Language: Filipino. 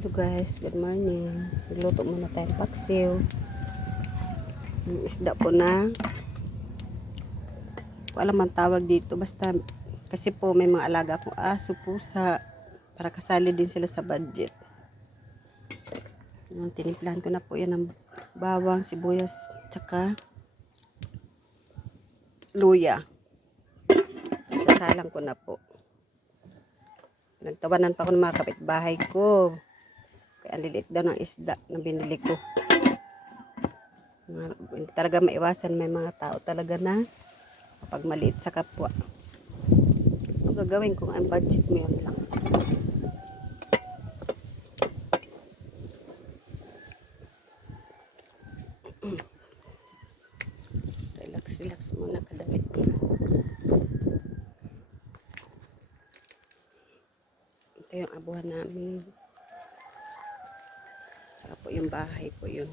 Hello guys, good morning. Nagluto muna tayong paksiw. Yung isda po na, ko alam ang tawag dito. Basta, kasi po may mga alaga akong aso, pusa. Para kasali din sila sa budget. Yung tinimplahan ko na po yan ng bawang, sibuyas, tsaka luya. Sasalang ko na po. Nagtawanan pa ako ng mga kapitbahay ko. Kaya ang liliit daw ng isda na binili ko. Hindi talaga maiwasan, may mga tao talaga na kapag maliit sa kapwa. Ano gagawin kung ang budget mo yan lang? Relax muna kadali. Ito yung abuhan namin. Saka po yung bahay po yun.